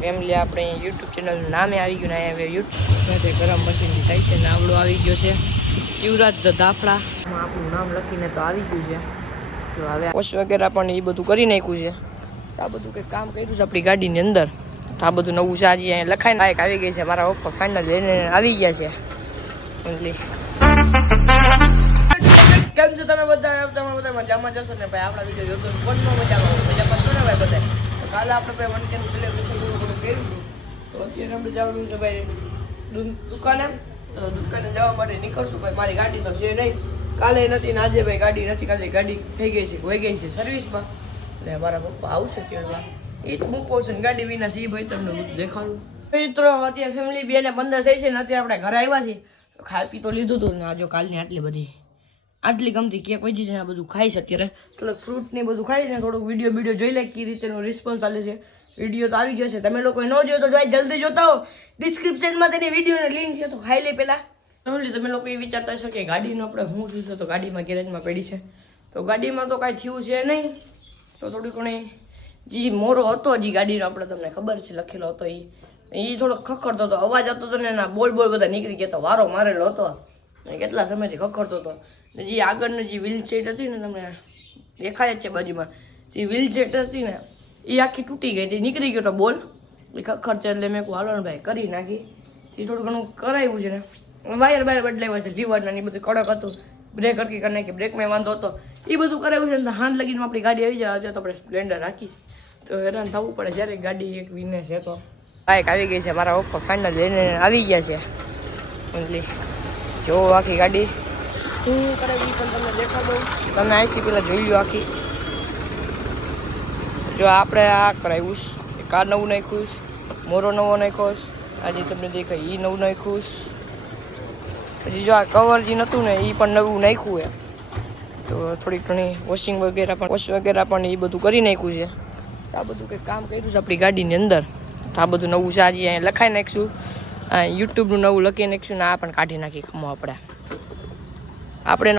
Family આપણે YouTube channel નામે આવી ગયું ને અહીંયા યુટ્યુબ ગરમ મશીનથી થાય છે નાવડો આવી ગયો છે. યુવરાજ ધ દાફડા આપણું નામ લખીને તો આવી ગયું છે. તો હવે પોસ્ટ વગેરે પણ એ બધું કરી નાખ્યું છે. આ બધું કંઈક કામ કર્યું છે આપણી ગાડીની અંદર. તો આ બધું નવું છે, આજે અહીંયા લખાઈને બાઇક આવી ગઈ છે. મારા ઓફર ફાઇનલ લઈને આવી ગયા છે. ઓનલી કેમ છો તમે બધા? તમે બધા મજામાં જશો ને? ભાઈ, આપણા વીડિયો જોતો કોણનો મજામાં? મજામાં છો ને ભાઈ બધા? કાલે આપણે ભાઈ વન કેનું સિલેક્ટ કર્યું હતું. તો અત્યારે આપણે જવાનું છે ભાઈ દુકાને. તો દુકાને જવા માટે નીકળશું ભાઈ. મારી ગાડી તો છે નહીં. કાલે નથી ને આજે ભાઈ ગાડી નથી. કાલે ગાડી થઈ ગઈ છે હોઈ ગઈ છે સર્વિસમાં. એટલે મારા પપ્પા આવશે ત્યાં એ જ મૂકો છે ને ગાડી વિના છે ભાઈ તમને બધું દેખાડું. મિત્રો, અત્યારે ફેમિલી બે ને પંદર થઈ છે ને અત્યારે આપણે ઘરે આવ્યા છીએ. ખાઈ પી તો લીધું હતું ને આજે કાલની આટલી બધી. આટલી ગમતી કેક વધી છે ને આ બધું ખાઈ છે અત્યારે. થોડુંક ફ્રૂટ ને બધું ખાઈ ને થોડુંક વીડિયો વીડિયો જોઈ લે કઈ રીતેનો રિસ્પોન્સ ચાલે છે. વીડિયો તો આવી ગયો છે તમે લોકોએ ન જોયો તો ભાઈ જલ્દી જોતા હો. ડિસ્ક્રિપ્શનમાં તેની વિડીયોની લિંક છે તો ખાઈ લે પહેલાં ઓનલી તમે લોકો એ વિચારતા હશો કે ગાડીનો આપણે હું શું છે? તો ગાડીમાં ગેરેજમાં પડી છે. તો ગાડીમાં તો કાંઈ થયું છે નહીં. તો થોડી ઘણી જે મોરો હતો, જે ગાડીનો આપણે તમને ખબર છે, લખેલો હતો એ એ થોડો ખખડતો હતો. અવાજ હતો તો ને એના બોલ બોલ બધા નીકળી ગયા હતા વારો મારેલો હતો. ને કેટલા સમયથી ખખડતો હતો. ને જે આગળની જે વ્હીલ સેટ હતી ને તમને દેખાય જ છે બાજુમાં. જે વ્હીલ સેટ હતી ને એ આખી તૂટી ગઈ હતી. નીકળી ગયો તો બોલ. એ ખર્ચ એટલે મેં હાલો ભાઈ, કરી નાખી. એ થોડું ઘણું કરાવ્યું છે ને. વાયર બાયર બદલાવ્યા છે લીવરના એ બધું કડક હતું. બ્રેક હરકી કરી નાખી બ્રેકમાં વાંધો હતો. એ બધું કરાવ્યું છે ને હાથ લગીને આપણી ગાડી આવી જાય આજે તો આપણે સ્પ્લેન્ડર રાખી તો હેરાન થવું પડે, જ્યારે ગાડી એક વિને છે તો. બાઇક આવી ગઈ છે, મારા પપ્પા ફાઇનલ લઈને આવી ગયા છે. ઓનલી. જો આખી ગાડી. શું કરે એ પણ તમને દેખાડો. તમે અહીંથી પેલા જોઈ લો આખી. જો આપણે આ કરાવ્યું છે કાર નવું નાખ્યું છે, મોરો નવો નાખ્યો આજે તમને દેખાય એ નવું નાખ્યું છે. પછી જો આ કવર જે નહોતું ને એ પણ નવું નાખ્યું છે. તો થોડી ઘણી વોશિંગ વગેરે પણ વોશ વગેરે પણ એ બધું કરી નાખ્યું છે. આ બધું કંઈક કામ કર્યું છે આપણી ગાડીની અંદર. તો આ બધું નવું છે, આજે અહીંયા લખાઈ નાખીશું આ યુટ્યુબનું નવું લખી નાખીશું ને આ પણ કાઢી નાખી ખમો આપણે. આપણે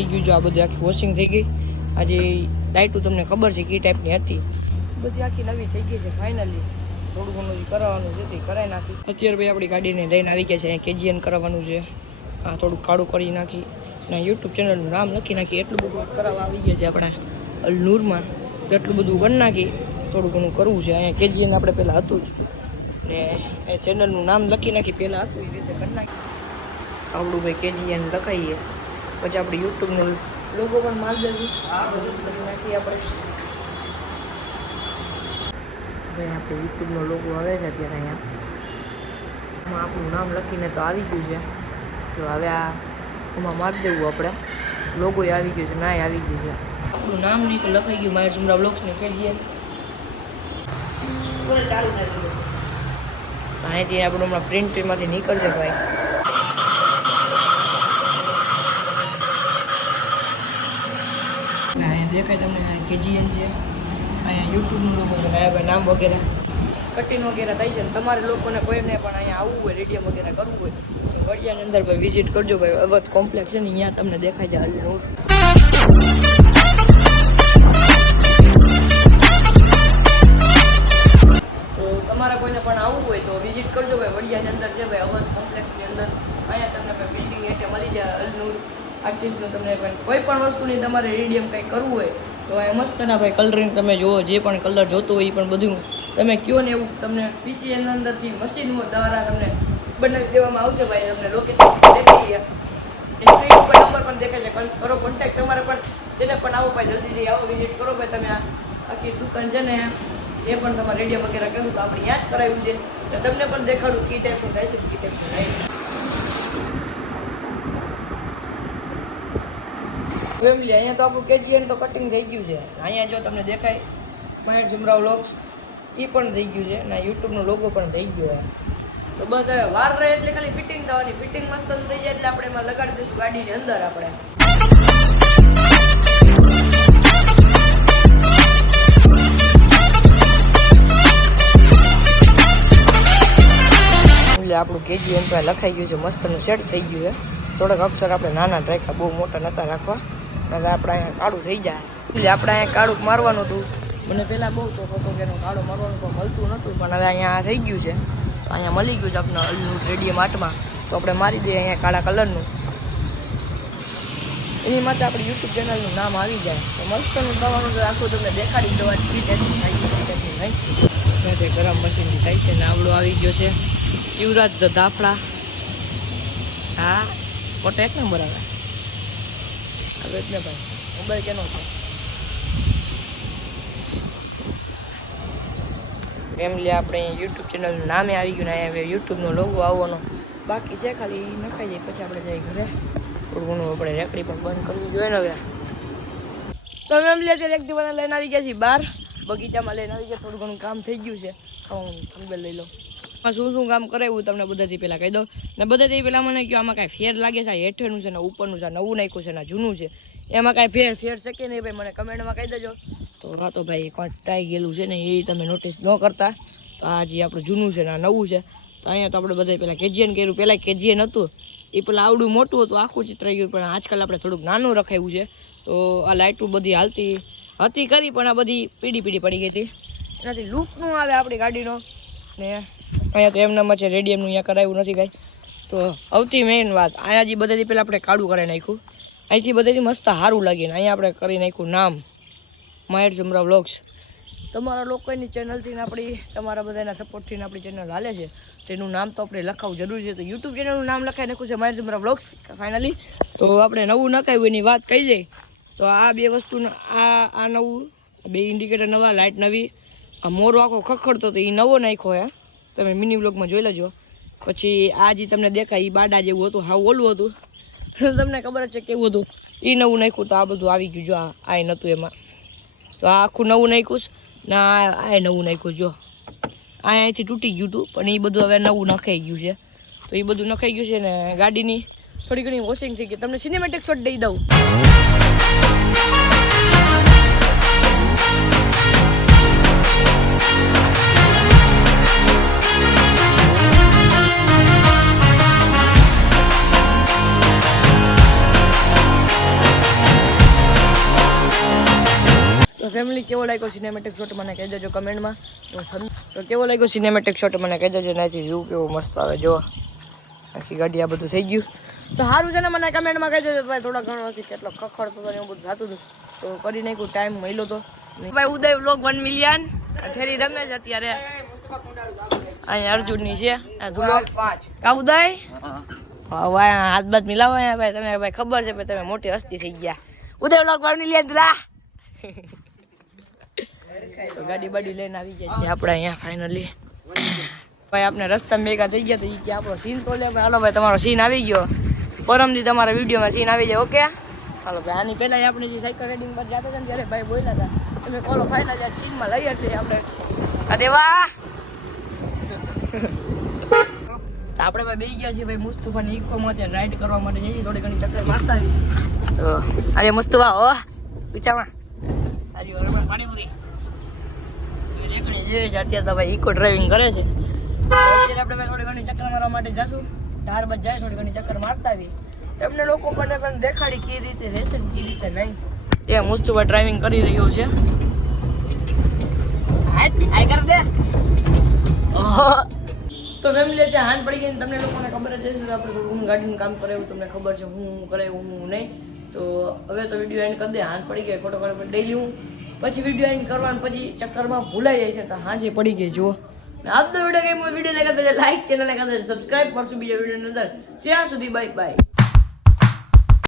થઈ ગયું છે આ બધું આખી વોશિંગ થઈ ગઈ. આજે લાઇટો તમને ખબર છે કઈ ટાઈપની હતી. બધી આખી નવી થઈ ગઈ છે ફાઇનલી થોડું ઘણું જે કરાવવાનું છે તે કરાવી નાખી. અત્યારે ભાઈ આપણી ગાડીને લઈને આવી ગયા છે, અહીંયા કેજીએન કરાવવાનું છે. આ થોડું કાળું કરી નાખી. અને યુટ્યુબ ચેનલનું નામ લખી નાખી. એટલું બધું કરાવવા આવી ગયા છે આપણે અલનૂરમાં. તો એટલું બધું કરી નાખી. થોડું ઘણું કરવું છે. અહીંયા કેજીએન આપણે પહેલાં હતું જ. ને એ ચેનલનું નામ લખી નાખી. પહેલાં હતું એ રીતે કરી નાખી. આપણું ભાઈ કેજીએન લખાઈએ. પછી આપણે યુટ્યુબનો લોગો પણ મારી દઈશું બધું જ કરી નાખીએ આપણે. આપણે યુટ્યુબનો લોગો આવે છે અત્યારે અહીંયા. એમાં આપણું નામ લખીને તો આવી ગયું છે. તો હવે આ એમાં મારી દેવું આપણે. લોગો આવી ગયો છે નાય આવી ગયું છે. આપણું નામ નહીં તો લખાઈ ગયું મારે સુમરા બ્લોગ્સને ચાલુ થાય અહીંથી આપણું હમણાં પ્રિન્ટમાંથી નીકળશે ભાઈ એટલે અહીંયા દેખાય તમને કેજીએન છે, અહીંયા યુટ્યુબનું લોકો છે, ભાઈ નામ વગેરે. કટિંગ વગેરે થાય છે તમારે લોકોને કોઈને પણ અહીંયા આવવું હોય, રેડિયમ વગેરે કરવું હોય, તો વડિયાની અંદર ભાઈ વિઝિટ કરજો ભાઈ. અવધ કોમ્પ્લેક્સ છે ને, અહીંયા તમને દેખાય છે તો તમારે કોઈને પણ આવવું હોય તો વિઝિટ કરજો ભાઈ. વડિયાની અંદર છે ભાઈ, અવધ કોમ્પ્લેક્સની અંદર. અહીંયા તમને ભાઈ બિલ્ડિંગ હેઠે મળી જાય, અલનૂર. આર્ટિસ્ટનું તમને પણ કોઈ પણ વસ્તુની તમારે રેડિયમ કંઈ કરવું હોય, તો એ મસ્તના ભાઈ કલરિંગ તમે જુઓ, જે પણ કલર જોતો હોય એ પણ બધું તમે કયો ને એવું તમને પીસીએલ અંદરથી મશીન દ્વારા તમને બનાવી દેવામાં આવશે ભાઈ, તમને લોકેશન દેખાઈ સ્ક્રીન ઉપર નંબર પણ દેખાય છે. કરો કોન્ટેક્ટ તમારે પણ, જેને પણ આવો ભાઈ જલ્દીથી આવો વિઝિટ કરો ભાઈ તમે આ આખી દુકાન છે ને, એ પણ તમારે રેડિયો વગેરે કર્યું તો આપણે ત્યાં જ કરાવ્યું છે. તો તમને પણ દેખાડું કી ટાઈપનું થાય છે કી ટાઈપનું નહીં ફેમિલી અહીંયા તો આપણું કેજીએન તો કટિંગ થઈ ગયું છે. અહીંયા જો તમને દેખાય, મહેર સુમરાવ લોક્સ એ પણ થઈ ગયું છે અને યુટ્યુબનો લોગો પણ થઈ ગયો છે તો બસ હવે વાર રહે એટલે ખાલી ફિટિંગ થવાની. ફિટિંગ મસ્ત થઈ જાય એટલે આપણે એમાં લગાડી દઈશું ગાડીની અંદર આપણે. આપણું કેજી એમ લખાઈ ગયું છે, મસ્તનું સેટ થઈ ગયું છે. થોડાક અક્ષર આપણે નાના રાખ્યા, બહુ મોટા નહોતા રાખવા. આપણે અહીંયા કાળું થઈ જાય. એટલે આપણે અહીંયા કાળું મારવાનું હતું. મને પહેલાં બહુ શોખ હતો કે એનું કાળું મારવાનું પણ મળતું નહોતું, પણ હવે અહીંયા થઈ ગયું છે. તો અહીંયા મળી ગયું છે આપણે અલનું રેડિયમ આર્ટમાં તો આપણે મારી દઈએ અહીંયા કાળા કલરનું. એની માટે આપણે યુટ્યુબ ચેનલનું નામ આવી જાય. તો મસ્તનું દવાનું તો આખું તમને દેખાડી દવા ઈ ટેન્શન થાય નહીં ગરમ મશીન થાય છે ને આવડો આવી ગયો છે. યુવરાજ ધ હા ફોટો એક નંબર આવે. હવે ભાઈ. મોબાઈલ કેનો છે? ફેમિલી આપણે યુટ્યુબ ચેનલનું નામે આવી ગયું ને અહીંયા યુટ્યુબનો લોગો આવવાનો. બાકી છે ખાલી નખાઈ જાય, પછી આપણે જઈએ ઘરે. થોડું ઘણું આપણે રેકડી પણ બંધ કરવી જોઈએ ને હવે. તો ફેમિલી અત્યારે એક દિવસ લઈને આવી ગયા છીએ બહાર. બગીચામાં લઈને આવી ગયા, થોડું ઘણું કામ થઈ ગયું છે. ખાવાનું થંબેલ લઈ લો. આમાં શું શું કામ કરાવ્યું તમને બધાથી પહેલાં કહી દો ને બધાથી પહેલાં મને કહ્યું આમાં કાંઈ ફેર લાગે છે? હેઠળનું છે ને ઉપરનું છે? નવું નાખ્યું છે ને જૂનું છે? એમાં કાંઈ ફેર ફેર શકે નહીં ભાઈ? મને કમેન્ટમાં કહી દેજો. તો હા તો ભાઈ કંટાઈ ગયેલું છે ને એ તમે નોટિસ ન કરતા. આ જે આપણું જૂનું છે ને નવું છે. તો અહીંયા તો આપણે બધા પહેલાં કેજીએન કર્યું. પહેલાં કેજીએન હતું એ પેલા આવડું મોટું હતું, આખું ચિત્ર ગયું. પણ આજકાલ આપણે થોડુંક નાનું રખાયું છે. તો આ લાઇટું બધી હાલતી, હતી કરી પણ આ બધી પીડી પીડી પડી ગઈ હતી. એનાથી લૂક ન આવે આપણી ગાડીનો. ને અહીંયા તો એમનામાં છે, રેડિયમનું અહીંયા કરાવ્યું નથી કાંઈ. તો આવતી મેઇન વાત, અહીંયા જે બધાથી પહેલાં આપણે કાળું કરી નાખ્યું. અહીંથી બધાથી મસ્ત સારું લાગે ને, અહીંયા આપણે કરી નાખ્યું નામ. માયર જમરા વ્લોગ્સ તમારા લોકોની ચેનલથી આપણી, તમારા બધાના સપોર્ટથી આપણી ચેનલ હાલે છે. તેનું નામ તો આપણે લખાવવું જરૂરી છે. તો યુટ્યુબ ચેનલનું નામ લખાઈ નાખ્યું છે માયર જમરા વ્લોગ્સ ફાઇનલી તો આપણે નવું નખાયું, એની વાત કહી જઈ તો આ બે વસ્તુ આ આ નવું બે ઇન્ડિકેટર નવા લાઇટ નવી. આ મોરો આખો ખખડતો તો એ નવો નાખ્યો હે. તમે મિની બ્લોગમાં જોઈ લેજો. પછી આ જે તમને દેખાય એ બાડા જેવું હતું હા ઓલું હતું. તમને ખબર જ છે કેવું હતું? એ નવું નાખ્યું તો આ બધું આવી ગયું, જો આ નહોતું એમાં. તો આ આખું નવું નાખ્યું ના આ નવું નાખ્યું, જો. આ અહીંથી તૂટી ગયું હતું, પણ એ બધું હવે નવું નખાઈ ગયું છે. તો એ બધું નખાઈ ગયું છે ને ગાડીની થોડી ઘણી વોશિંગ થઈ ગઈ. તમને સિનેમેટિક શોટ દઈ દઉં. તો ફેમિલી કેવો લાગ્યો સિનેમેટિક શોટ મને કહી દેજો કમેન્ટમાં તો તો કેવો લાગ્યો સિનેમેટિક શોટ મને કહી દેજો એનાથી વ્યૂ કેવો મસ્ત આવે જો. આખી ગાડી આ બધું થઈ ગયું. તો સારું છે ને મને કમેન્ટમાં કહી દેજો ભાઈ થોડા ઘણો હતી કેટલો ખખડતો હતો એવું બધું થતું હતું. તો કરી નાખ્યું ટાઈમ મળ્યો તો. ભાઈ ઉદય વ્લોગ વન મિલિયન ઠેરી રમે છે અત્યારે. અહીંયા અર્જુનની છે. આ ધૂલો કા ઉદય? હા. ભાઈ હાથ બાત મિલાવો ભાઈ. તમે ભાઈ ખબર છે ભાઈ તમે મોટી હસ્તી થઈ ગયા. ઉદય વ્લોગ વન મિલિયન ધૂલા તો ગાડી બાડી લઈને આવી ગયા છીએ આપણે અહીંયા ફાઇનલી ભાઈ આપણે રસ્તામાં ભેગા થઈ ગયા તો એ કે આપણો સીન તો લે. ભાઈ હાલો ભાઈ તમારો સીન આવી ગયો. પરમથી તમારા વિડીયોમાં સીન આવી જાય ઓકે હાલો ભાઈ આની પહેલાં આપણે જે સાયકલ રાઇડિંગ પર જતા હતા ને ત્યારે ભાઈ બોલ્યા હતા. તમે કોલો ફાઇનલ યાર સીનમાં લઈ હતી આપણે. આ દેવા! આપણે ભાઈ બેસી ગયા છીએ ભાઈ મુસ્તુફાની ઇકોમાં ત્યાં રાઈડ કરવા માટે. જઈએ થોડી ઘણી ચક્કર મારતા આવી. તો અરે મુસ્તુફા હો પીછામાં. અરે બરોબર પાણીપુરી. રેકડી જે છે અત્યારે તો ભાઈ ઇકો ડ્રાઇવિંગ કરે છે. અત્યારે આપણે થોડી ઘણી ચક્કર મારવા માટે જશું. ત્યારબાદ જાય થોડી ઘણી ચક્કર મારતા આવી તમને લોકો પણ પણ દેખાડી કઈ રીતે રહેશે ને કઈ રીતે નહીં. તે મુસ્તુબા ડ્રાઇવિંગ કરી રહ્યો છે. આઈ કર દે. તો ફેમિલી અત્યારે હાથ પડી ગઈ તમને લોકોને ખબર જ હશે આપણે થોડું ગાડીનું કામ કરાવ્યું તમને ખબર છે હું હું કરાવ્યું હું નહીં. તો હવે તો વીડિયો એન્ડ કરી દે હાથ પડી ગઈ ફોટો ખોટો ડેલી હું. પછી વીડિયો એન્ડ કરવાનું, પછી ચક્કરમાં ભૂલાઈ જાય છે, તો હાજે પડી ગઈ, જુઓ. આપતો વીડિયો ગેમ વિડીયોને કરતા લાઈક ચેનલને કરતા સબસ્ક્રાઈબ કરશું બીજા વિડીયોની અંદર. ત્યાં સુધી બાય બાય